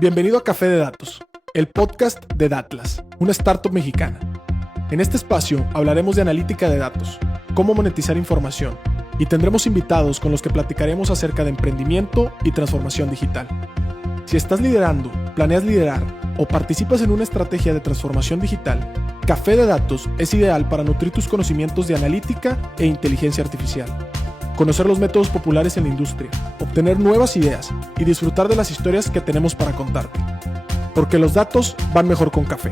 Bienvenido a Café de Datos, el podcast de Datlas, una startup mexicana. En este espacio hablaremos de analítica de datos, cómo monetizar información y tendremos invitados con los que platicaremos acerca de emprendimiento y transformación digital. Si estás liderando, planeas liderar o participas en una estrategia de transformación digital, Café de Datos es ideal para nutrir tus conocimientos de analítica e inteligencia artificial, conocer los métodos populares en la industria, obtener nuevas ideas y disfrutar de las historias que tenemos para contarte. Porque los datos van mejor con café.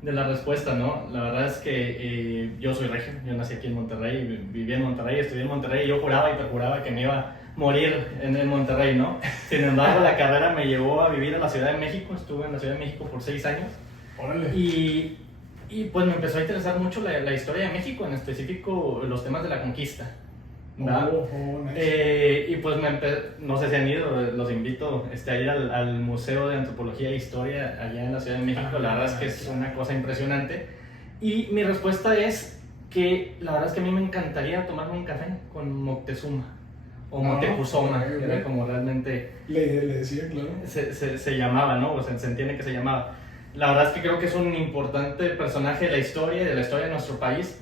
De la respuesta, ¿no? La verdad es que yo soy regio, yo nací aquí en Monterrey, viví en Monterrey, estudié en Monterrey y yo juraba y perjuraba que me iba a morir en Monterrey, ¿no? Sin embargo, la carrera me llevó a vivir a la Ciudad de México, estuve en la Ciudad de México por 6 años. ¡Órale! Y pues me empezó a interesar mucho la historia de México, en específico los temas de la conquista. Nice. Y pues no sé si han ido, los invito a ir al Museo de Antropología e Historia allá en la Ciudad de México. La verdad es que es una cosa impresionante. Y mi respuesta es que la verdad es que a mí me encantaría tomarme un café con Moctezuma o Moctezuma, que era como realmente Le decía, claro. se llamaba, ¿no? O sea, se entiende que se llamaba. La verdad es que creo que es un importante personaje de la historia y de la historia de nuestro país.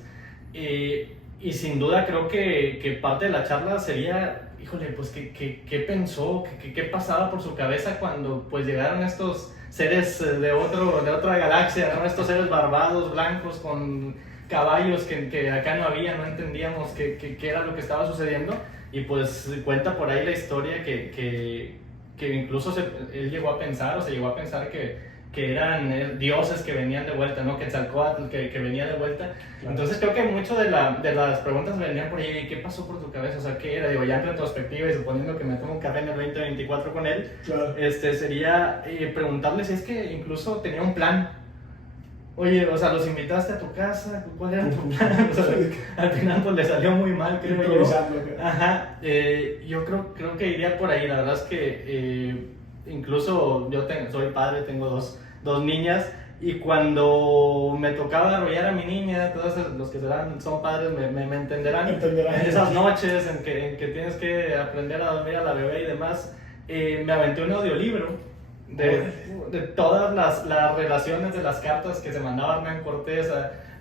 Y sin duda creo que parte de la charla sería, híjole, pues qué pensó, qué pasaba por su cabeza cuando pues llegaron estos seres de otra galaxia, ¿no? Estos seres barbados, blancos, con caballos que acá no había, no entendíamos qué era lo que estaba sucediendo. Y pues cuenta por ahí la historia que incluso él llegó a pensar, o se llegó a pensar que eran dioses que venían de vuelta, ¿no? Quetzalcóatl que venía de vuelta. Claro. Entonces creo que mucho de las preguntas venían por ahí. ¿Qué pasó por tu cabeza? O sea, ¿qué era? Digo, ya en retrospectiva y suponiendo que me tomo un café en el 2024 con él, claro. Sería preguntarle si es que incluso tenía un plan. Oye, o sea, los invitaste a tu casa, ¿cuál era tu plan? O sea, al final pues le salió muy mal, creo yo. Ajá, yo creo que iría por ahí. La verdad es que incluso yo soy padre, tengo dos niñas, y cuando me tocaba arrullar a mi niña, todos los que son padres me entenderán. En esas noches en que tienes que aprender a dormir a la bebé y demás, me aventé un audiolibro de todas las relaciones de las cartas que se mandaba Hernán Cortés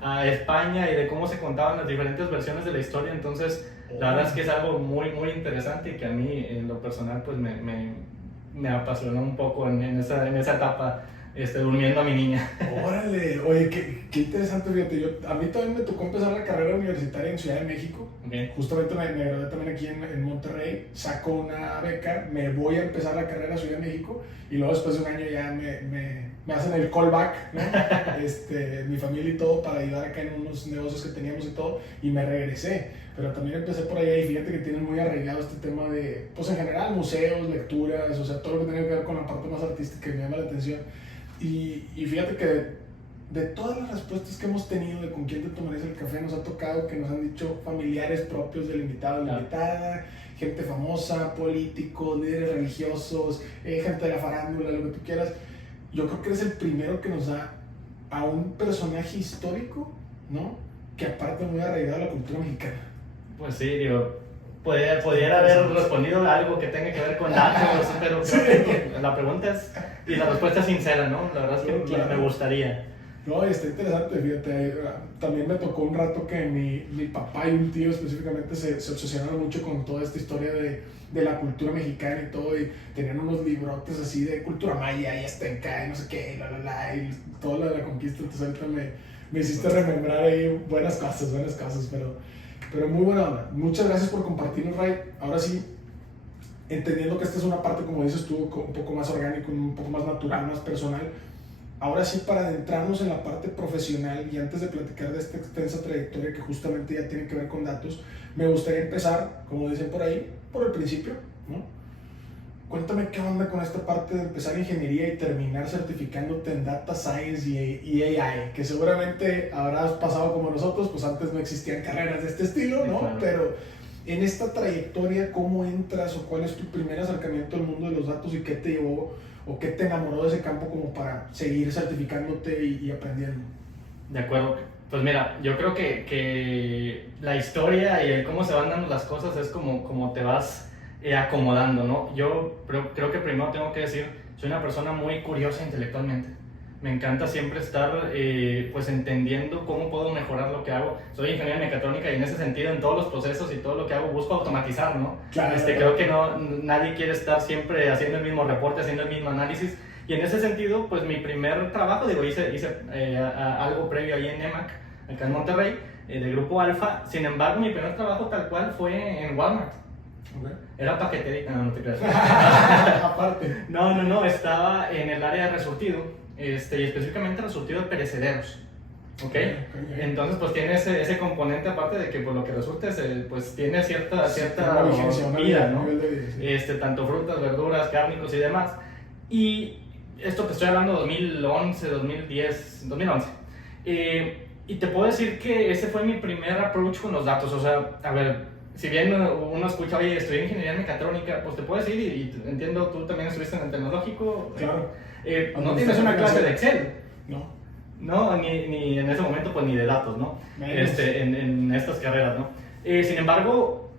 a España y de cómo se contaban las diferentes versiones de la historia. Entonces la verdad es que es algo muy, muy interesante y que a mí en lo personal pues me apasionó un poco en esa etapa, durmiendo a mi niña. Órale, oye, qué interesante, fíjate, a mí también me tocó empezar la carrera universitaria en Ciudad de México. Okay. Justamente me gradué también aquí en Monterrey, saco una beca, me voy a empezar la carrera en Ciudad de México y luego después de un año ya me hacen el callback, ¿no? Mi familia y todo para ayudar acá en unos negocios que teníamos y todo, y me regresé. Pero también empecé por allá y fíjate que tienen muy arraigado este tema de, pues en general, museos, lecturas, o sea, todo lo que tiene que ver con la parte más artística que me llama la atención. Y fíjate que de todas las respuestas que hemos tenido de con quién te tomarías el café, nos ha tocado que nos han dicho familiares propios del invitado o la invitada, gente famosa, políticos, líderes religiosos, gente de la farándula, lo que tú quieras. Yo creo que eres el primero que nos da a un personaje histórico, ¿no? Que aparte muy arraigado a la cultura mexicana. Pues sí, digo, pudiera haber respondido algo que tenga que ver con datos, pero creo que la pregunta es, y la respuesta es sincera, ¿no? La verdad es que claro, me gustaría. No, está interesante, fíjate, también me tocó un rato que mi papá y un tío específicamente se obsesionaron mucho con toda esta historia de la cultura mexicana y todo, y tenían unos librotes así de cultura maya y azteca y no sé qué, y todo lo de la conquista. Entonces ahorita me hiciste remembrar ahí buenas cosas, pero muy buena onda. Muchas gracias por compartirnos, Ray. Ahora sí, entendiendo que esta es una parte, como dices tú, un poco más orgánica, un poco más natural, más personal. Ahora sí, para adentrarnos en la parte profesional y antes de platicar de esta extensa trayectoria que justamente ya tiene que ver con datos, me gustaría empezar, como dicen por ahí, por el principio, ¿no? Cuéntame qué onda con esta parte de empezar ingeniería y terminar certificándote en Data Science y AI, que seguramente habrás pasado como nosotros, pues antes no existían carreras de este estilo, ¿no? Claro. Pero en esta trayectoria, ¿cómo entras o cuál es tu primer acercamiento al mundo de los datos y qué te llevó o qué te enamoró de ese campo como para seguir certificándote y aprendiendo? De acuerdo. Pues mira, yo creo que la historia y el cómo se van dando las cosas es como te vas acomodando, ¿no? Yo creo que primero tengo que decir, soy una persona muy curiosa intelectualmente. Me encanta siempre estar pues entendiendo cómo puedo mejorar lo que hago. Soy ingeniero en mecatrónica y en ese sentido en todos los procesos y todo lo que hago busco automatizar, ¿no? Claro. Creo que nadie quiere estar siempre haciendo el mismo reporte, haciendo el mismo análisis. Y en ese sentido, pues mi primer trabajo, digo, hice algo previo ahí en EMAC, acá en Monterrey, del grupo Alfa. Sin embargo, mi primer trabajo tal cual fue en Walmart. Okay. Era paquetería, no te creas. Aparte. No, estaba en el área de resurtido. Y específicamente resurtido de perecederos, ¿okay? Entonces pues tiene ese componente aparte de que por lo que resurtes pues tiene cierta vida, ¿no? Tanto frutas, verduras, cárnicos y demás. Y esto te estoy hablando de 2011, 2010, 2011. Y te puedo decir que ese fue mi primer approach con los datos. O sea, a ver, si bien uno escucha, oye, estudié ingeniería mecatrónica, pues te puedo decir, y entiendo, tú también estuviste en el tecnológico. Claro. No tienes una clase de Excel. No, ni en ese momento pues ni de datos, ¿no? En estas carreras, ¿no? Sin embargo,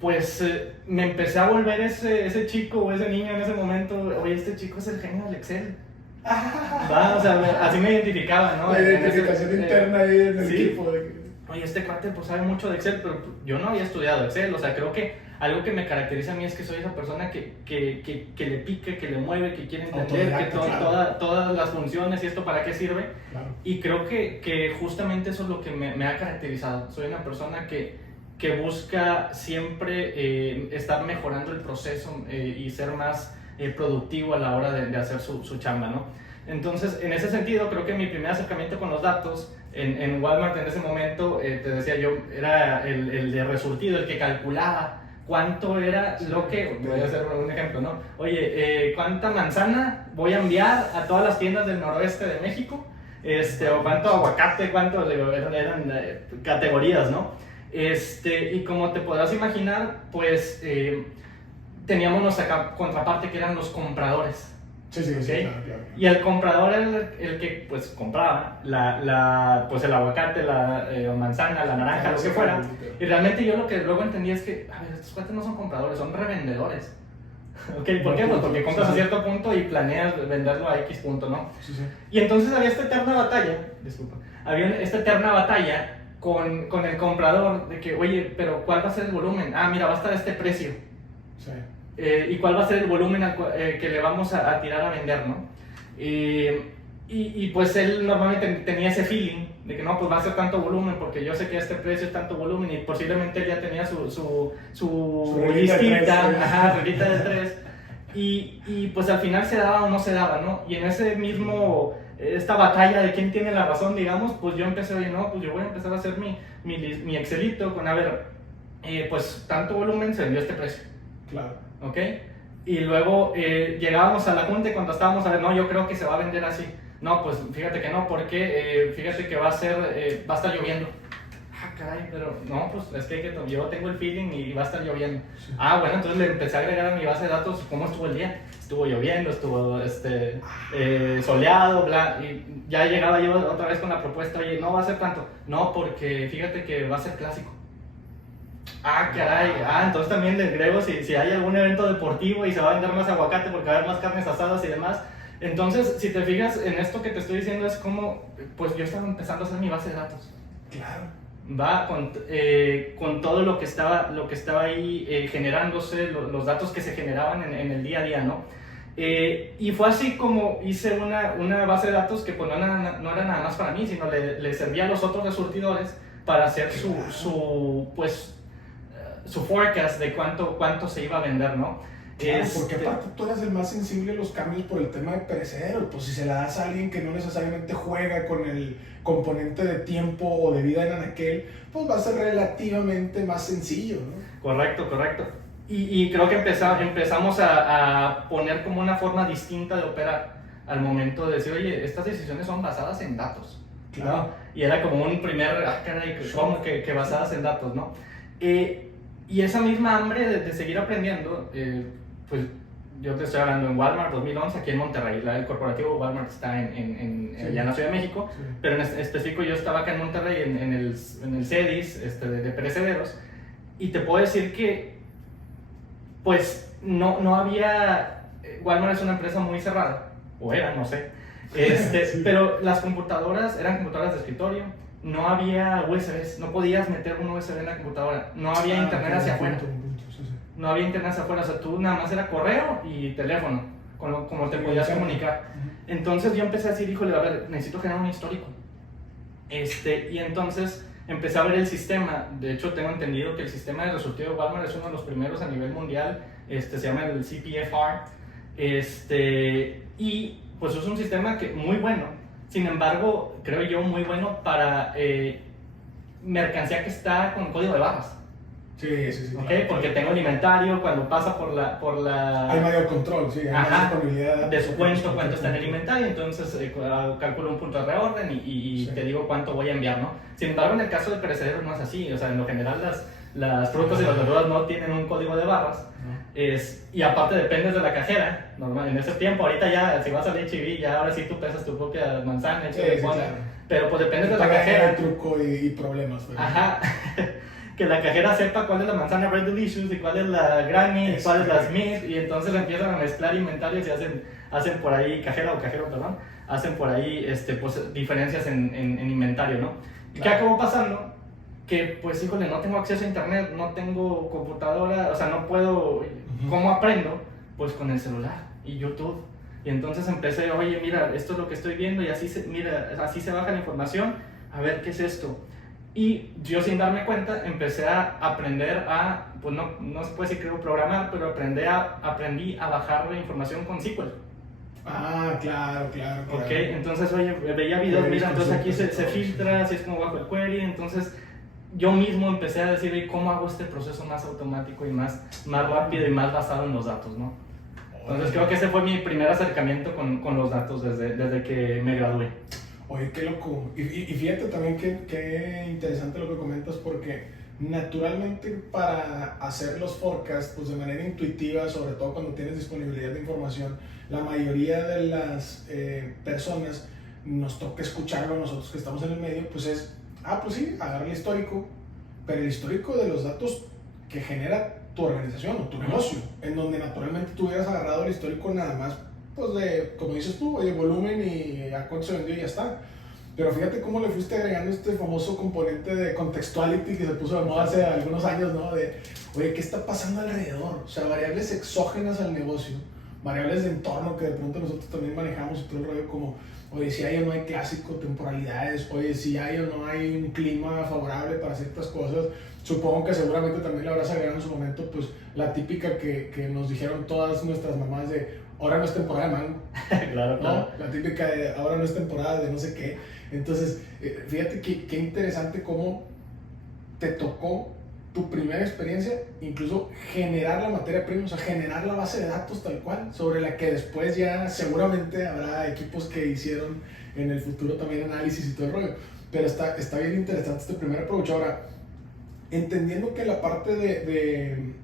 pues me empecé a volver ese chico o ese niño en ese momento, oye, este chico es el genio del Excel. O sea, así me identificaba, ¿no? La identificación interna ahí en el equipo. Oye, este cuate pues sabe mucho de Excel, pero yo no había estudiado Excel. O sea, creo que algo que me caracteriza a mí es que soy esa persona que le pica, que le mueve, que quiere entender que todas las funciones y esto para qué sirve. Claro. Y creo que justamente eso es lo que me ha caracterizado. Soy una persona que busca siempre estar mejorando el proceso y ser más productivo a la hora de hacer su chamba, ¿no? Entonces, en ese sentido, creo que mi primer acercamiento con los datos en Walmart en ese momento, te decía yo, era el de resurtido, el que calculaba cuánto era lo que, voy a hacer un ejemplo, ¿no? Oye, ¿cuánta manzana voy a enviar a todas las tiendas del noroeste de México? O cuánto aguacate, cuánto, eran categorías, ¿no? Y como te podrás imaginar, pues teníamos nuestra contraparte que eran los compradores. Sí, ¿Okay? Claro. Y el comprador era el que pues compraba pues el aguacate, la manzana, la naranja, lo que fuera. Y realmente yo lo que luego entendí es que, a ver, estos cuates no son compradores, son revendedores. ¿Okay? ¿Por qué? Pues porque compras a cierto punto y planeas venderlo a X punto, ¿no? Sí. Y entonces había esta eterna batalla con el comprador de que, oye, pero ¿cuál va a ser el volumen? Ah, mira, va a estar este precio. Sí. ¿Y cuál va a ser el volumen que le vamos a tirar a vender, no? Y pues él normalmente tenía ese feeling de que no, pues va a ser tanto volumen porque yo sé que este precio es tanto volumen y posiblemente él ya tenía su listita, reglita de 3 y pues al final se daba o no se daba, ¿no? Y en ese mismo, esta batalla de quién tiene la razón, digamos, pues yo empecé, oye, no, pues yo voy a empezar a hacer mi Excelito con, a ver, pues tanto volumen se vendió este precio. Claro. ¿Ok? Y luego llegábamos a la junta y cuando estábamos a ver, no, yo creo que se va a vender así. No, pues fíjate que no, porque fíjate que va a estar lloviendo. Ah, caray, pero no, pues es que yo tengo el feeling y va a estar lloviendo. Sí. Ah, bueno, entonces le empecé a agregar a mi base de datos cómo estuvo el día. Estuvo lloviendo, estuvo soleado, bla, y ya llegaba yo otra vez con la propuesta, oye, no va a ser tanto. No, porque fíjate que va a ser clásico. Ah, caray, entonces también le agrego si hay algún evento deportivo y se va a vender más aguacate porque va a haber más carnes asadas y demás. Entonces, si te fijas en esto que te estoy diciendo es como, pues yo estaba empezando a hacer mi base de datos. Claro. Va con todo lo que estaba ahí generándose, los datos que se generaban en el día a día, ¿no? Y fue así como hice una base de datos que pues no era nada más para mí, sino le servía a los otros resurtidores para hacer su forecast de cuánto se iba a vender, ¿no? Claro, porque aparte tú eres el más sensible a los cambios por el tema de perecederos. Pues si se la das a alguien que no necesariamente juega con el componente de tiempo o de vida en anaquel, pues va a ser relativamente más sencillo, ¿no? Correcto. Y creo que empezamos a poner como una forma distinta de operar al momento de decir, oye, estas decisiones son basadas en datos. Claro. ¿No? Y era como un primer, caray, ¿cómo que basadas en datos, ¿no? Y esa misma hambre de seguir aprendiendo, pues yo te estoy hablando en Walmart 2011, aquí en Monterrey. El corporativo Walmart está allá en la Ciudad de México, sí. Pero en específico yo estaba acá en Monterrey, en el CEDIS de perecederos, y te puedo decir que pues no había, Walmart es una empresa muy cerrada, o era, no sé, Sí. pero las computadoras eran computadoras de escritorio, no había USBs, no podías meter un USB en la computadora, no había internet hacia afuera, Sí, sí. no había internet hacia afuera, o sea, tú nada más era correo y teléfono, como te podías comunicar. Entonces yo empecé a decir, híjole, a ver, necesito generar un histórico. Y entonces empecé a ver el sistema. De hecho, tengo entendido que el sistema de resurtido de Walmart es uno de los primeros a nivel mundial. Se llama el CPFR. Y pues es un sistema muy bueno. Sin embargo, creo yo muy bueno para mercancía que está con código de barras. Sí, sí, sí. ¿Ok? Claro. Porque tengo el inventario, cuando pasa por la Hay mayor control, sí, hay más disponibilidad. Descuento, cuánto está en el inventario, entonces calculo un punto de reorden y sí, te digo cuánto voy a enviar, ¿no? Sin embargo, en el caso de perecederos no es así, o sea, en lo general las frutas y las verduras no tienen un código de barras, y aparte dependes de la cajera, normal, en ese tiempo, ahorita ya, si vas al H-E-B, ya ahora sí tú pesas tu propia manzana, sí, claro. Pero pues dependes de la cajera. Hay truco y problemas. Pero... Ajá. Que la cajera sepa cuál es la manzana Red Delicious y cuál es la Granny y cuál es la Smith, y entonces empiezan a mezclar inventarios y hacen por ahí, cajero, perdón, hacen por ahí pues, diferencias en inventario, ¿no? Claro. ¿Qué acabó pasando? Que pues híjole, no tengo acceso a internet, no tengo computadora, o sea, no puedo, ¿cómo aprendo? Pues con el celular y YouTube. Y entonces empecé, oye, mira, esto es lo que estoy viendo y así se baja la información, a ver qué es esto. Y yo sin darme cuenta empecé a aprender pues no se puede decir creo programar, pero aprendí a bajar la información con SQL. Ah, claro. Ok, entonces oye, veía videos, mira, entonces aquí se filtra, así es como bajo el query, entonces yo mismo empecé a decir, ¿cómo hago este proceso más automático y más rápido y más basado en los datos, ¿no? Entonces creo que ese fue mi primer acercamiento con los datos desde que me gradué. Oye, qué loco. Y fíjate también qué interesante lo que comentas, porque naturalmente para hacer los forecasts, pues de manera intuitiva, sobre todo cuando tienes disponibilidad de información, la mayoría de las personas nos toca escucharlo a nosotros que estamos en el medio, pues es, pues sí, agarra el histórico, pero el histórico de los datos que genera tu organización o tu negocio, en donde naturalmente tú hubieras agarrado el histórico nada más, pues de, como dices tú, oye, volumen y a cuánto se vendió y ya está. Pero fíjate cómo le fuiste agregando este famoso componente de contextuality que se puso de moda hace algunos años, ¿no? De, oye, ¿qué está pasando alrededor? O sea, variables exógenas al negocio, variables de entorno que de pronto nosotros también manejamos y todo el rollo como, oye, si hay o no hay clásico, temporalidades, oye, si hay o no hay un clima favorable para ciertas cosas. Supongo que seguramente también le habrás agregado en su momento, pues, la típica que nos dijeron todas nuestras mamás de, ahora no es temporada de mango. Claro, ¿no? claro. La típica de, ahora no es temporada de no sé qué. Entonces, fíjate qué interesante cómo te tocó tu primera experiencia, incluso generar la materia prima, o sea, generar la base de datos tal cual, sobre la que después ya seguramente habrá equipos que hicieron en el futuro también análisis y todo el rollo. Pero está bien interesante este primer approach. Ahora, entendiendo que la parte de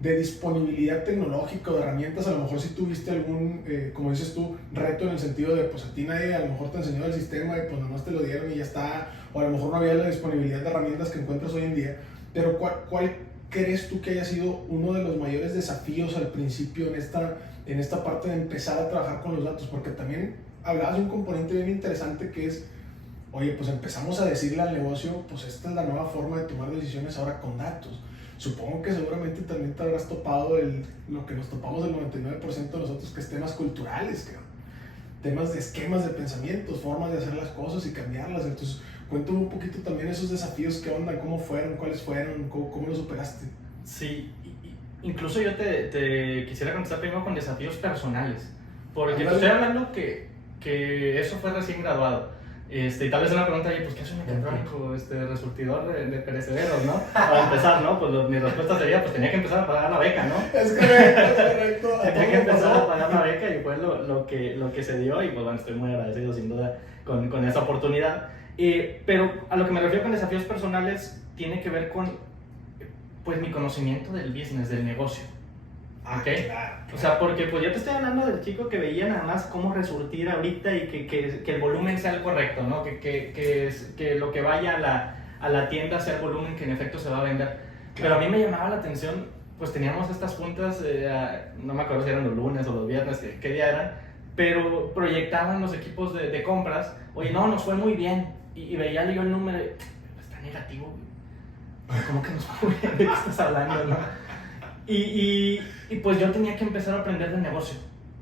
disponibilidad tecnológica o de herramientas, a lo mejor si tuviste algún, como dices tú, reto en el sentido de, pues a ti nadie a lo mejor te enseñó el sistema y pues nomás te lo dieron y ya está, o a lo mejor no había la disponibilidad de herramientas que encuentras hoy en día, pero ¿cuál crees tú que haya sido uno de los mayores desafíos al principio en esta parte de empezar a trabajar con los datos? Porque también hablabas de un componente bien interesante que es, oye, pues empezamos a decirle al negocio, pues esta es la nueva forma de tomar decisiones ahora con datos. Supongo que seguramente también te habrás topado lo que nos topamos el 99% de nosotros, que es temas culturales, temas de esquemas de pensamientos, formas de hacer las cosas y cambiarlas. Entonces, cuéntame un poquito también esos desafíos, qué onda, cómo fueron, cuáles fueron, cómo los superaste. Sí, incluso yo te quisiera contestar primero con desafíos personales, porque te estoy hablando que eso fue recién graduado. Y tal vez una pregunta ahí, pues ¿qué hace un mecatrónico, resurtidor de perecederos, no? Para empezar, ¿no? Pues mi respuesta sería, pues tenía que empezar a pagar la beca, ¿no? Es correcto. Tenía que empezar a pagar la beca y fue lo que se dio y pues bueno, estoy muy agradecido sin duda con esa oportunidad. Pero a lo que me refiero con desafíos personales tiene que ver con, pues mi conocimiento del business, del negocio. ¿Okay? Claro. O sea, porque pues yo te estoy hablando del chico que veía nada más cómo resurtir ahorita y que el volumen sea el correcto, ¿no? Que lo que vaya a la tienda sea el volumen que en efecto se va a vender. Claro. Pero a mí me llamaba la atención pues teníamos estas juntas, no me acuerdo si eran los lunes o los viernes, qué día eran, pero proyectaban los equipos de compras, oye, no, nos fue muy bien, y veía yo el número, está negativo, ¿cómo que nos fue muy bien? ¿De qué estás hablando, no? Y pues yo tenía que empezar a aprender de negocio.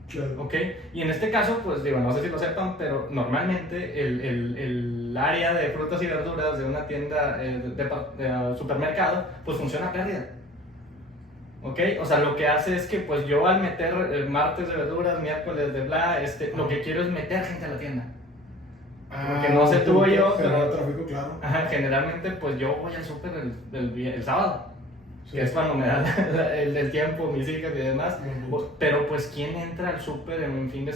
Claro. ¿Ok? Y en este caso, pues digo, no sé si lo sepan, pero normalmente el área de frutas y verduras de una tienda de supermercado, pues funciona a pérdida. ¿Ok? O sea, lo que hace es que pues yo al meter martes de verduras, miércoles de bla, lo que quiero es meter gente a la tienda. Porque no sé tú o yo, pero tráfico, claro. Ajá, generalmente pues yo voy al súper el sábado. Sí. Que es cuando me da el tiempo, mis hijas y demás. Pero pues, ¿quién entra al súper en un fin de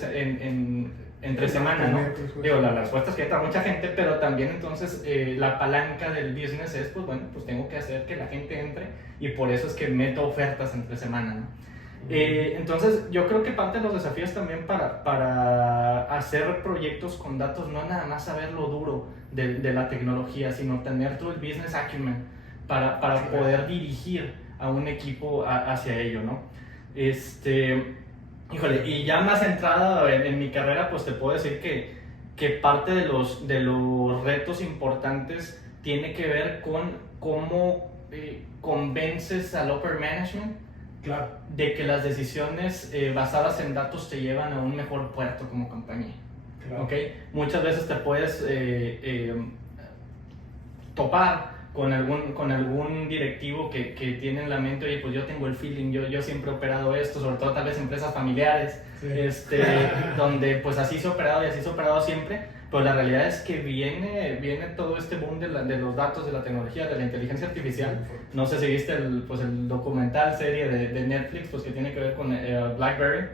entre semana, no? Digo, la respuesta es que entra mucha gente, pero también entonces la palanca del business es, pues bueno, pues tengo que hacer que la gente entre y por eso es que meto ofertas entre semana, ¿no? Entonces, yo creo que parte de los desafíos también para hacer proyectos con datos no es nada más saber lo duro de la tecnología, sino tener todo el business acumen para poder dirigir a un equipo hacia ello, ¿no? Híjole, y ya más centrada en mi carrera, pues te puedo decir que parte de los retos importantes tiene que ver con cómo convences al upper management, claro, de que las decisiones basadas en datos te llevan a un mejor puerto como compañía. claro. ¿Okay? Muchas veces te puedes topar con algún directivo que tiene en la mente, oye, pues yo tengo el feeling, yo siempre he operado esto, sobre todo tal vez empresas familiares, sí. Donde pues así se ha operado y así se ha operado siempre, pero la realidad es que viene todo este boom de los datos, de la tecnología, de la inteligencia artificial. No sé si viste el documental serie de Netflix, pues que tiene que ver con BlackBerry.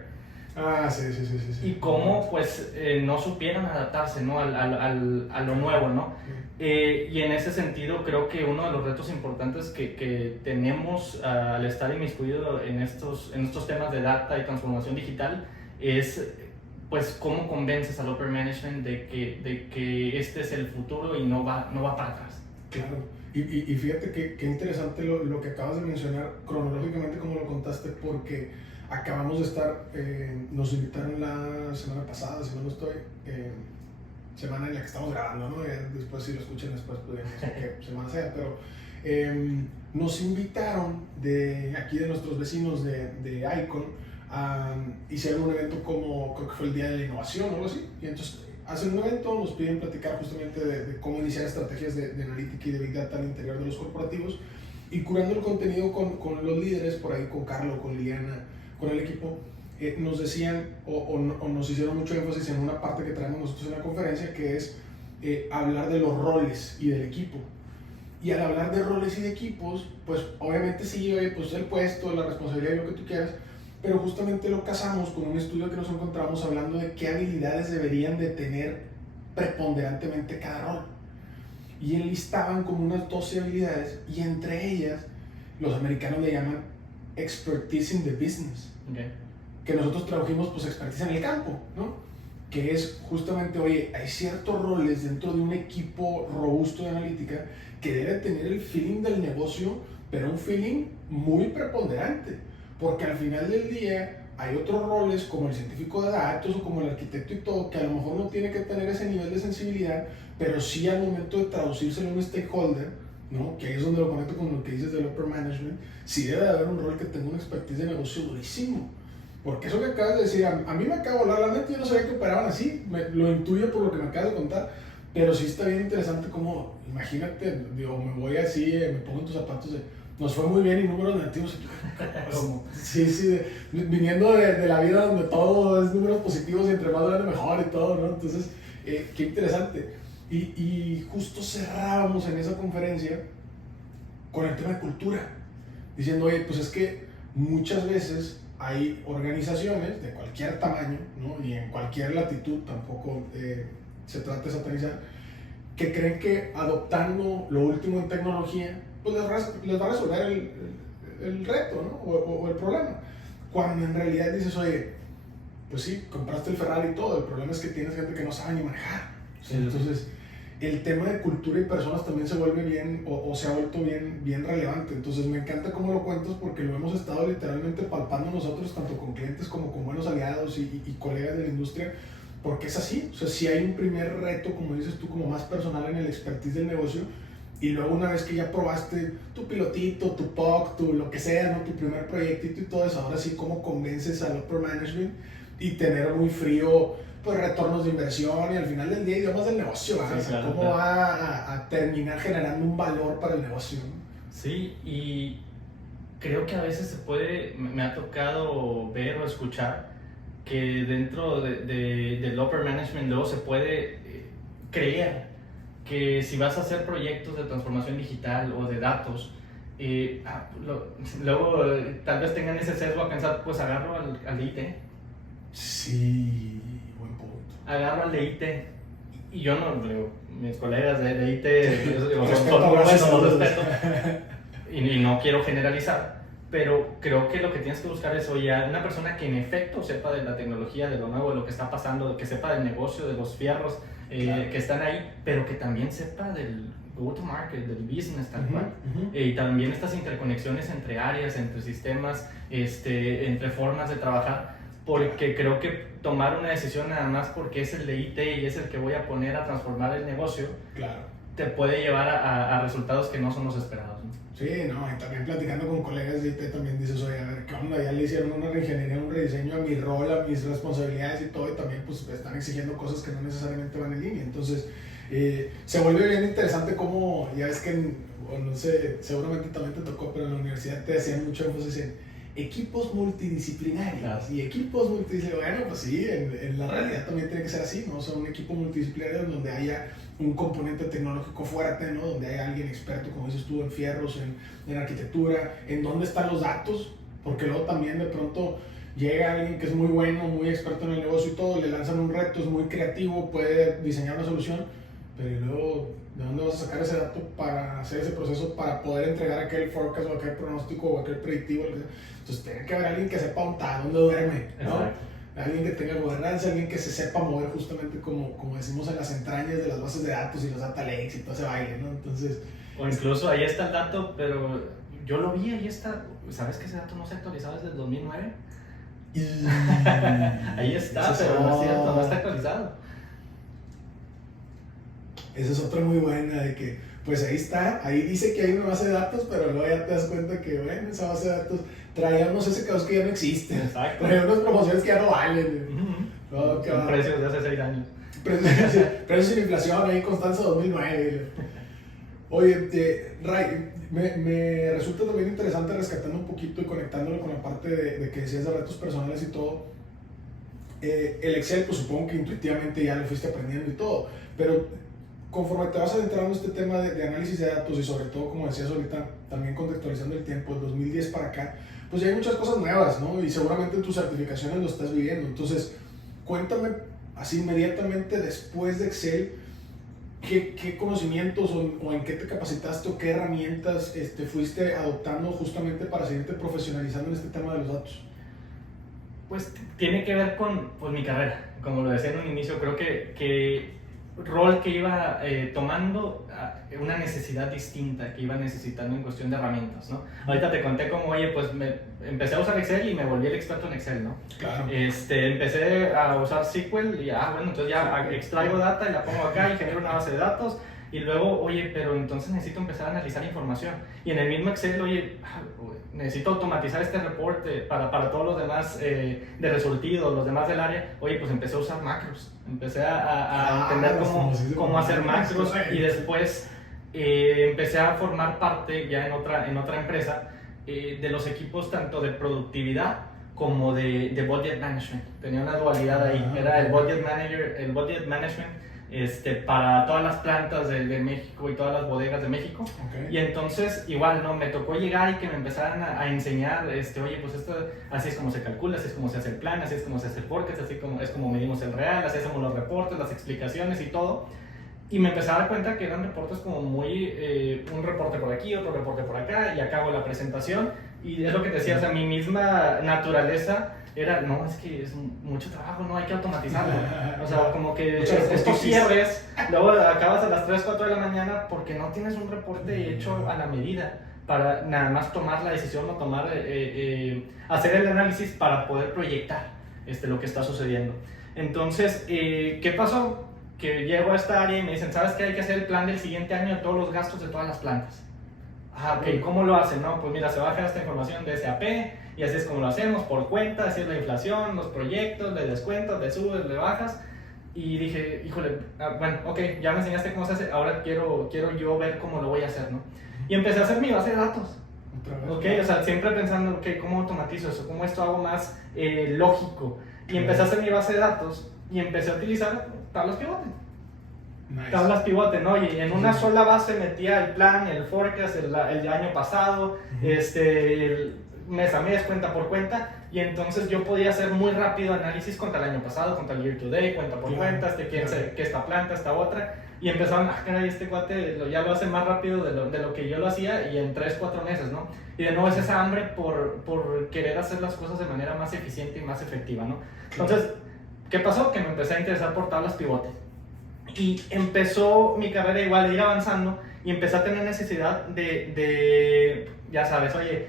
Ah, sí. Y cómo pues no supieron adaptarse, ¿no? a lo nuevo, ¿no? Y en ese sentido creo que uno de los retos importantes que tenemos al estar inmiscuido en estos temas de data y transformación digital es pues cómo convences al upper management de que este es el futuro y no va para atrás. Claro, y fíjate qué interesante lo que acabas de mencionar cronológicamente como lo contaste, porque acabamos de estar, nos invitaron la semana pasada, si no estoy, semana en la que estamos grabando, ¿no? Después si lo escuchan después, pues no sé qué semana sea, pero nos invitaron de aquí de nuestros vecinos de Icon, hicieron un evento como, creo que fue el Día de la Innovación o algo así, y entonces hacen un evento, nos piden platicar justamente de cómo iniciar estrategias de analítica y de Big Data al interior de los corporativos, y curando el contenido con los líderes, por ahí con Carlos, con Liliana, con el equipo, nos decían o nos hicieron mucho énfasis en una parte que traemos nosotros en la conferencia, que es hablar de los roles y del equipo. Y al hablar de roles y de equipos, pues obviamente sí, pues el puesto, la responsabilidad y lo que tú quieras, pero justamente lo casamos con un estudio que nos encontramos hablando de qué habilidades deberían de tener preponderantemente cada rol. Y enlistaban como unas 12 habilidades, y entre ellas los americanos le llaman expertise in the business. Okay. Que nosotros tradujimos pues expertise en el campo, ¿no? Que es justamente, oye, hay ciertos roles dentro de un equipo robusto de analítica que debe tener el feeling del negocio, pero un feeling muy preponderante, porque al final del día hay otros roles como el científico de datos o como el arquitecto y todo, que a lo mejor no tiene que tener ese nivel de sensibilidad, pero sí al momento de traducírselo a un stakeholder, ¿no? Que ahí es donde lo conecto con lo que dices del upper management, sí debe de haber un rol que tenga una expertise de negocio durísimo. Porque eso que acabas de decir, a mí me acaba de volar la mente, yo no sabía que operaban así, lo intuyo por lo que me acabas de contar, pero sí está bien interesante como, imagínate, digo, me voy así, me pongo en tus zapatos de, nos fue muy bien y números negativos, sí, viniendo de la vida donde todo es números positivos y entre más grande mejor y todo, ¿no? Entonces, qué interesante. Y justo cerrábamos en esa conferencia con el tema de cultura, diciendo, oye, pues es que muchas veces hay organizaciones de cualquier tamaño, ¿no? Y en cualquier latitud, tampoco se trata de satanizar, que creen que adoptando lo último en tecnología, pues les va a resolver el reto, ¿no? O el problema. Cuando en realidad dices, oye, pues sí, compraste el Ferrari y todo, el problema es que tienes gente que no sabe ni manejar. Sí, entonces, el tema de cultura y personas también se vuelve bien, o se ha vuelto bien relevante. Entonces me encanta cómo lo cuentas porque lo hemos estado literalmente palpando nosotros, tanto con clientes como con buenos aliados y colegas de la industria, porque es así. O sea, si hay un primer reto, como dices tú, como más personal en el expertise del negocio, y luego una vez que ya probaste tu pilotito, tu POC, tu lo que sea, ¿no? Tu primer proyectito y todo eso, ahora sí cómo convences al upper management y tener muy frío pues retornos de inversión y al final del día idiomas del negocio, ¿verdad? Sí, o sea, claro, cómo claro. Va a terminar generando un valor para el negocio, ¿no? Sí, y creo que a veces se puede, me ha tocado ver o escuchar que dentro del upper management luego se puede creer que si vas a hacer proyectos de transformación digital o de datos, luego tal vez tengan ese sesgo a pensar, pues agarro al de IT. Sí, buen punto. Agarro al de IT. Y yo no, digo, mis colegas de IT son muy buenos, los respeto. Y no quiero generalizar, pero creo que lo que tienes que buscar es, oye, una persona que en efecto sepa de la tecnología, de lo nuevo, de lo que está pasando, que sepa del negocio, de los fierros, claro, que están ahí, pero que también sepa del go-to-market, del business tal cual. Y también estas interconexiones entre áreas, entre sistemas, entre formas de trabajar, porque creo que tomar una decisión nada más porque es el de IT y es el que voy a poner a transformar el negocio, claro, te puede llevar a resultados que no son los esperados, ¿no? Sí, no, y también platicando con colegas de IT también dices, oye, a ver, ¿qué onda? Ya le hicieron una reingeniería, un rediseño a mi rol, a mis responsabilidades y todo, y también pues están exigiendo cosas que no necesariamente van en línea. Entonces, se vuelve bien interesante cómo, ya ves que, o no sé, seguramente también te tocó, pero en la universidad te hacían mucho énfasis en equipos multidisciplinarios. Claro. Y equipos multidisciplinarios, bueno, pues sí, en la realidad también tiene que ser así, ¿no? O sea, un equipo multidisciplinario donde haya un componente tecnológico fuerte, ¿no? Donde hay alguien experto, como dices tú, en fierros, en arquitectura, en dónde están los datos, porque luego también de pronto llega alguien que es muy bueno, muy experto en el negocio y todo, le lanzan un reto, es muy creativo, puede diseñar una solución, pero y luego, ¿de dónde vas a sacar ese dato para hacer ese proceso, para poder entregar aquel forecast o aquel pronóstico o aquel predictivo? Entonces tiene que haber alguien que sepa dónde duerme, ¿no? Exacto. Alguien que tenga gobernanza, alguien que se sepa mover justamente como decimos en las entrañas de las bases de datos y los data lakes y todo ese baile, ¿no? Entonces... O incluso ahí está el dato, pero yo lo vi, ahí está. ¿Sabes que ese dato no se ha actualizado desde el 2009? Ahí está, pero no es cierto, no está actualizado. Esa es otra muy buena, de que pues ahí está, ahí dice que hay una base de datos, pero luego ya te das cuenta que, bueno, esa base de datos traía unos SKUs que ya no existen. Exacto. Traía unas promociones que ya no valen. Son precios de hace 6 años. Precios sin inflación, ahí Constanza 2009. Oye, Ray, me resulta también interesante rescatando un poquito y conectándolo con la parte de que decías de retos personales y todo. El Excel, pues supongo que intuitivamente ya lo fuiste aprendiendo y todo, pero conforme te vas adentrando en este tema de análisis de datos y sobre todo, como decías ahorita, también contextualizando el tiempo, del 2010 para acá, pues ya hay muchas cosas nuevas, ¿no? Y seguramente en tus certificaciones lo estás viviendo. Entonces, cuéntame así inmediatamente después de Excel, ¿qué conocimientos o en qué te capacitaste o qué herramientas fuiste adoptando justamente para seguirte profesionalizando en este tema de los datos? Pues tiene que ver con mi carrera. Como lo decía en un inicio, creo que rol que iba tomando una necesidad distinta que iba necesitando en cuestión de herramientas, ¿no? Ahorita te conté cómo, oye, pues empecé a usar Excel y me volví el experto en Excel, ¿no? Claro. Empecé a usar SQL y bueno, entonces ya extraigo data y la pongo acá y genero una base de datos y luego, oye, pero entonces necesito empezar a analizar información y en el mismo Excel, oye, necesito automatizar este reporte para todos los demás de resolutidos, los demás del área. Oye, pues empecé a usar macros, empecé a entender cómo hacer macros y después empecé a formar parte ya en otra empresa de los equipos tanto de productividad como de budget management. Tenía una dualidad ahí, era el budget management para todas las plantas de México y todas las bodegas de México. Okay. Y entonces igual, ¿no? Me tocó llegar y que me empezaran a enseñar, oye, pues esto, así es como se calcula, así es como se hace el plan, así es como se hace el forecast, así es como medimos el real, así hacemos los reportes, las explicaciones y todo. Y me empecé a dar cuenta que eran reportes como muy, un reporte por aquí, otro reporte por acá, y acabo la presentación. Y es lo que te decía, o sea, mi misma naturaleza era, no, es que es mucho trabajo, no, hay que automatizarlo. O sea, como que Muchos estos reportes. cierres, luego acabas a las 3, 4 de la mañana porque no tienes un reporte hecho a la medida para nada más tomar la decisión o tomar, hacer el análisis para poder proyectar lo que está sucediendo. Entonces, ¿qué pasó? Que llego a esta área y me dicen, ¿sabes qué? Hay que hacer el plan del siguiente año de todos los gastos de todas las plantas. Ah, ok, ¿cómo lo hacen? No, pues mira, se baja esta información de SAP y así es como lo hacemos, por cuenta, así es la inflación, los proyectos, le descuentas, le subes, le bajas. Y dije, híjole, bueno, ok, ya me enseñaste cómo se hace, ahora quiero yo ver cómo lo voy a hacer, ¿no? Y empecé a hacer mi base de datos. Ok, o sea, siempre pensando, ok, ¿cómo automatizo eso? ¿Cómo esto hago más lógico? Y empecé a hacer mi base de datos y empecé a utilizar tablas pivote. Nice. Tablas pivote, ¿no? Y en una sola base metía el plan, el forecast, el año pasado, el mes a mes, cuenta por cuenta, y entonces yo podía hacer muy rápido análisis contra el año pasado, contra el year to date, cuenta por cuenta, que esta planta, esta otra, y empezaron, caray, este cuate ya lo hace más rápido de lo que yo lo hacía, y en 3, 4 meses, ¿no? Y de nuevo es esa hambre por querer hacer las cosas de manera más eficiente y más efectiva, ¿no? Entonces, ¿qué pasó? Que me empecé a interesar por tablas pivote. Y empezó mi carrera igual de ir avanzando y empecé a tener necesidad de ya sabes, oye,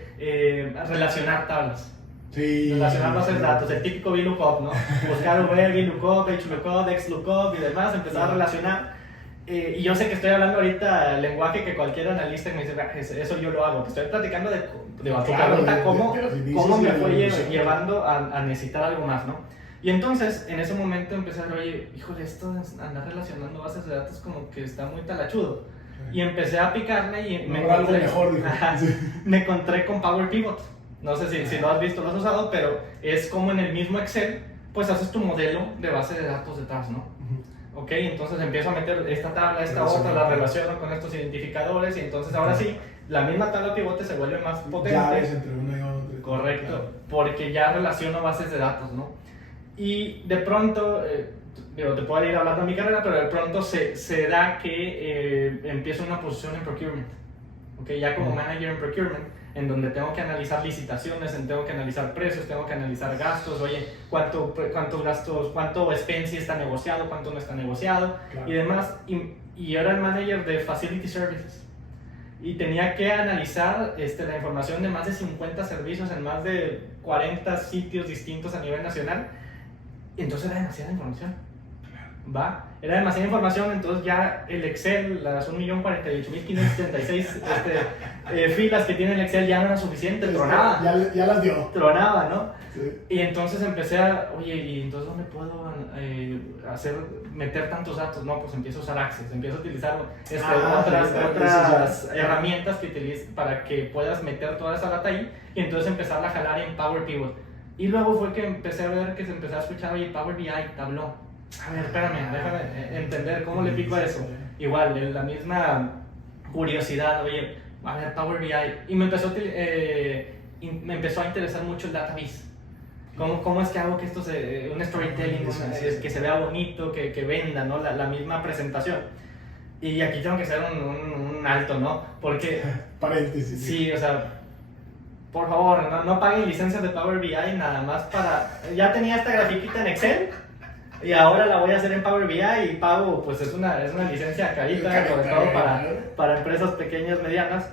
relacionar tablas. Sí. Relacionar bases de datos, el típico VLOOKUP, ¿no? Buscar V, VLOOKUP, HLOOKUP, XLOOKUP y demás, empezar a relacionar. Y yo sé que estoy hablando ahorita lenguaje que cualquier analista me dice, eso yo lo hago. Te estoy platicando de cómo me fue llevando a necesitar algo más, ¿no? Y entonces, en ese momento empecé a ver, oye, híjole, esto de andar relacionando bases de datos como que está muy talachudo. Y empecé a picarle y me encontré con Power Pivot. No sé si lo has visto, lo has usado, pero es como en el mismo Excel, pues haces tu modelo de base de datos detrás, ¿no? Ok, entonces empiezo a meter esta tabla, esta otra, la relaciono con estos identificadores y entonces ahora sí, la misma tabla pivote se vuelve más potente. Llaves entre una y otra. Correcto, Claro. Porque ya relaciono bases de datos, ¿no? Y de pronto, te puedo ir hablando de mi carrera, pero de pronto se da que empiezo una posición en procurement, ¿okay? Ya como manager en procurement, en donde tengo que analizar licitaciones, tengo que analizar precios, tengo que analizar gastos, oye, cuántos gastos, cuánto expense está negociado, cuánto no está negociado, claro. Y demás. Y yo era el manager de Facility Services. Y tenía que analizar la información de más de 50 servicios en más de 40 sitios distintos a nivel nacional. Entonces era demasiada información, ¿va? Era demasiada información, entonces ya el Excel, las 1.048.576 filas que tiene el Excel ya no era suficiente, tronaba. Ya las dio. Tronaba, ¿no? Sí. Y entonces empecé oye, ¿y entonces dónde puedo meter tantos datos? No, pues empiezo a usar Access, empiezo a utilizar otras herramientas que utilizo para que puedas meter toda esa data ahí y entonces empezar a jalar en Power Pivot. Y luego fue que empecé a ver que se empezó a escuchar, oye, Power BI, Tableau. A ver, espérame, déjame entender cómo le pico a eso. Igual, la misma curiosidad, oye, a ver, Power BI. Y me empezó a interesar mucho el database. ¿Cómo es que hago que esto un storytelling, que se vea bonito, que venda, ¿no? La misma presentación. Y aquí tengo que hacer un alto, ¿no? Porque... Paréntesis. Sí, o sea... Por favor, no paguen licencias de Power BI nada más para... Ya tenía esta grafiquita en Excel y ahora la voy a hacer en Power BI y pago, pues es una licencia carita, sobre todo para empresas pequeñas, medianas.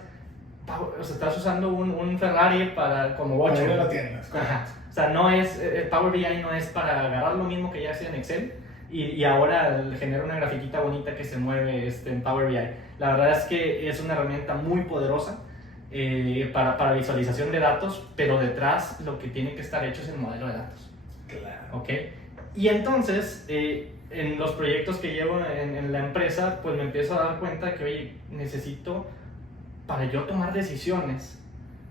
O sea, estás usando un Ferrari como 8. Para tienes. O sea, Power BI no es para agarrar lo mismo que ya hacía en Excel y ahora genera una grafiquita bonita que se mueve en Power BI. La verdad es que es una herramienta muy poderosa. Para visualización de datos, pero detrás lo que tiene que estar hecho es el modelo de datos. Claro. ¿Okay? Y entonces, en los proyectos que llevo en la empresa, pues me empiezo a dar cuenta que, oye, para yo tomar decisiones,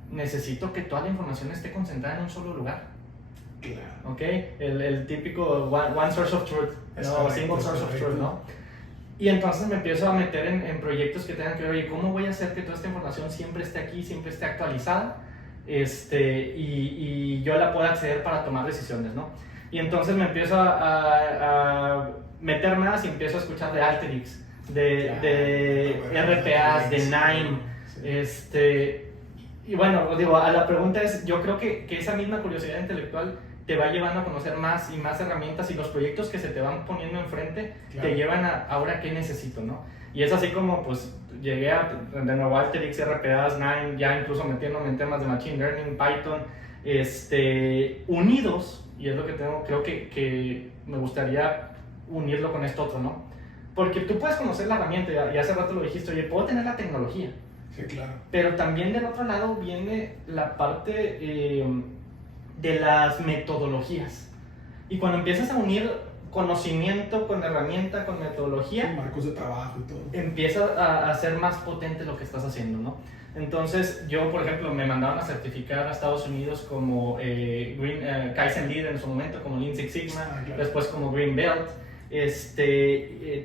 necesito que toda la información esté concentrada en un solo lugar. Claro. ¿Okay? El típico one source of truth, ¿no? Single source of truth, ¿no? Y entonces me empiezo a meter en proyectos que tengan que ver, oye, ¿cómo voy a hacer que toda esta información siempre esté aquí, siempre esté actualizada? Y yo la pueda acceder para tomar decisiones, ¿no? Y entonces me empiezo a meter más y empiezo a escuchar de Alteryx, de RPAs, de Nine, y bueno, digo, a la pregunta es, yo creo que esa misma curiosidad intelectual te va llevando a conocer más y más herramientas, y los proyectos que se te van poniendo enfrente te llevan a ahora qué necesito, ¿no? Y es así como pues llegué de nuevo a Alteryx, RPA, Nine, ya incluso metiéndome en temas de Machine Learning, Python, unidos, y es lo que creo que me gustaría unirlo con esto otro, ¿no? Porque tú puedes conocer la herramienta, y hace rato lo dijiste, oye, puedo tener la tecnología. Sí, claro. Pero también del otro lado viene la parte de las metodologías. Y cuando empiezas a unir conocimiento con herramienta, con metodología, marcos de trabajo y todo, empieza a ser más potente lo que estás haciendo, ¿no? Entonces, yo, por ejemplo, me mandaban a certificar a Estados Unidos como Kaizen Lead en su momento, como Lean Six Sigma, claro. Después como Green Belt,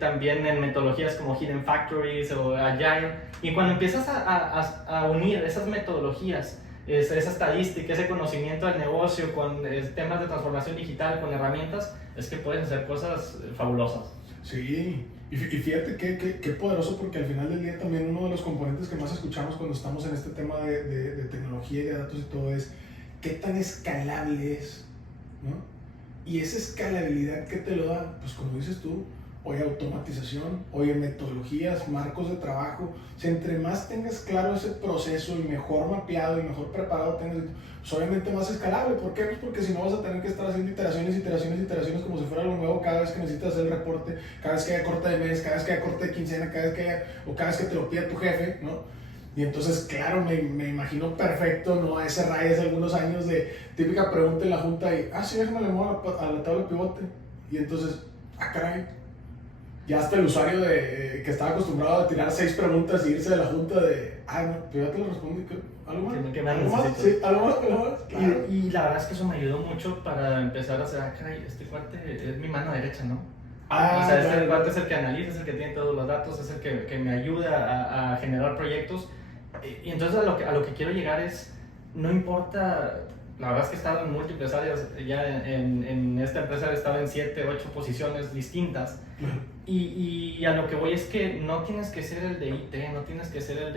también en metodologías como Hidden Factories o Agile. Y cuando empiezas a unir esas metodologías, esa estadística, ese conocimiento del negocio con temas de transformación digital, con herramientas, es que puedes hacer cosas fabulosas. Sí, y fíjate qué poderoso, porque al final del día también uno de los componentes que más escuchamos cuando estamos en este tema de tecnología y de datos y todo es qué tan escalable es, ¿no? Y esa escalabilidad que te lo da, pues como dices tú, hoy automatización, hoy metodologías, marcos de trabajo. O sea, entre más tengas claro ese proceso y mejor mapeado y mejor preparado tengas, pues obviamente más escalable. ¿Por qué? Pues porque si no vas a tener que estar haciendo iteraciones como si fuera algo nuevo cada vez que necesitas hacer el reporte, cada vez que haya corte de mes, cada vez que haya corte de quincena, cada vez que te lo pida tu jefe, ¿no? Y entonces, claro, me imagino perfecto, ¿no? A ese Ray hace algunos años de típica pregunta en la junta y, sí, déjame le muevo a la tabla de pivote. Y entonces, caray. Ya hasta el usuario que estaba acostumbrado a tirar 6 preguntas y irse de la junta de, no, pero ya te lo respondí, ¿algo más? ¿Algo más? Sí, ¿algo más? Claro. Y la verdad es que eso me ayudó mucho para empezar a hacer, caray, este cuate es mi mano derecha, ¿no? O sea, este cuate es el que analiza, es el que tiene todos los datos, es el que me ayuda a generar proyectos. Y entonces a lo que quiero llegar es, no importa, la verdad es que he estado en múltiples áreas, ya en esta empresa he estado en 7, 8 posiciones distintas. Y a lo que voy es que no tienes que ser el de IT, no tienes que ser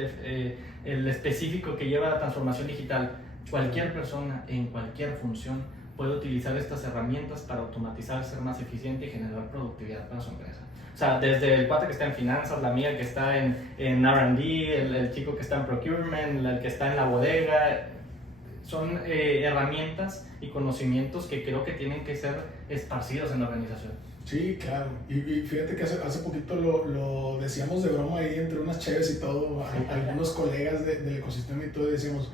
el específico que lleva la transformación digital. Cualquier persona en cualquier función puede utilizar estas herramientas para automatizar, ser más eficiente y generar productividad para su empresa. O sea, desde el cuate que está en finanzas, la amiga que está en R&D, el chico que está en procurement, el que está en la bodega, son herramientas y conocimientos que creo que tienen que ser esparcidos en la organización. Sí, claro. Y fíjate que hace poquito lo decíamos de broma ahí entre unas cheves y todo, algunos colegas del ecosistema y todo, y decíamos,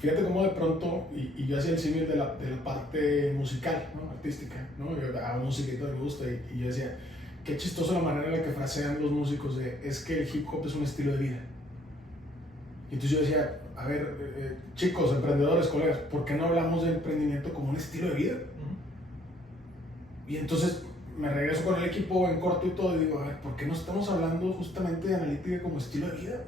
fíjate cómo de pronto, y yo hacía el símil de la parte musical, ¿no? Artística, ¿no? Yo hago música y todo me gusta, y yo decía, qué chistoso la manera en la que frasean los músicos es que el hip hop es un estilo de vida. Y entonces yo decía, a ver, chicos, emprendedores, colegas, ¿por qué no hablamos de emprendimiento como un estilo de vida? Y entonces me regreso con el equipo en corto y todo y digo, a ver, ¿por qué no estamos hablando justamente de analítica como estilo de vida?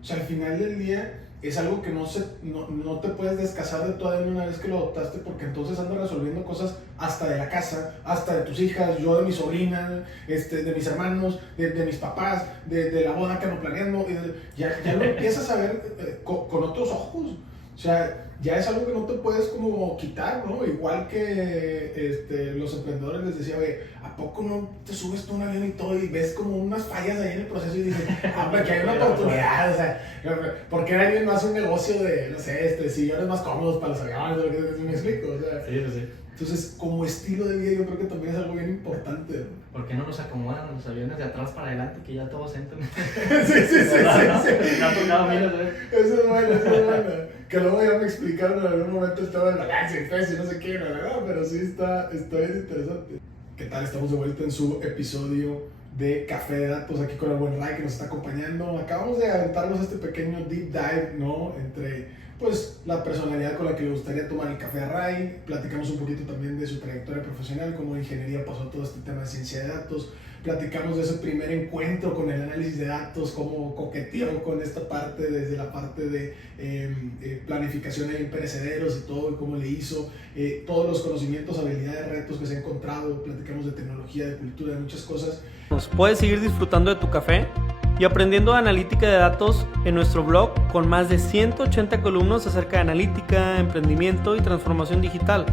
O sea, al final del día es algo que no te puedes descasar de tu ADN una vez que lo adoptaste, porque entonces andas resolviendo cosas hasta de la casa, hasta de tus hijas, yo de mi sobrina, de mis hermanos, de mis papás, de la boda que ando planeando. Ya lo empiezas a ver con otros ojos. O sea, ya es algo que no te puedes como quitar, ¿no? Igual que los emprendedores les decía, oye, ¿a poco no te subes tú a un avión y todo y ves como unas fallas ahí en el proceso y dices, hombre, que hay una oportunidad? O sea, ¿por qué alguien no hace un negocio de, no sé, sillones más cómodos para los aviones? ¿O qué me explico? O sea, sí. Entonces, como estilo de vida, yo creo que también es algo bien importante, ¿no? ¿Por qué no nos acomodan los aviones de atrás para adelante que ya todos entran? Sí. Me ha tocado miles de veces. Eso es bueno. Que luego ya me explicaron en algún momento el tema del balance, y no sé qué, pero sí está bien interesante. ¿Qué tal? Estamos de vuelta en su episodio de Café de Datos, aquí con el buen Ray que nos está acompañando. Acabamos de aventarnos este pequeño deep dive, ¿no? Entre pues la personalidad con la que le gustaría tomar el café a Ray. Platicamos un poquito también de su trayectoria profesional, cómo ingeniería pasó todo este tema de ciencia de datos. Platicamos de ese primer encuentro con el análisis de datos, cómo coqueteó con esta parte, desde la parte de planificación de imperecederos y todo, y cómo le hizo, todos los conocimientos, habilidades, retos que se ha encontrado. Platicamos de tecnología, de cultura, de muchas cosas. Puedes seguir disfrutando de tu café y aprendiendo analítica de datos en nuestro blog con más de 180 columnas acerca de analítica, emprendimiento y transformación digital.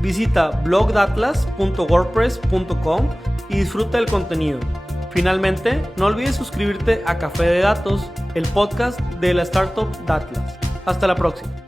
Visita blogdatlas.wordpress.com y disfruta del contenido. Finalmente, no olvides suscribirte a Café de Datos, el podcast de la startup Datlas. Hasta la próxima.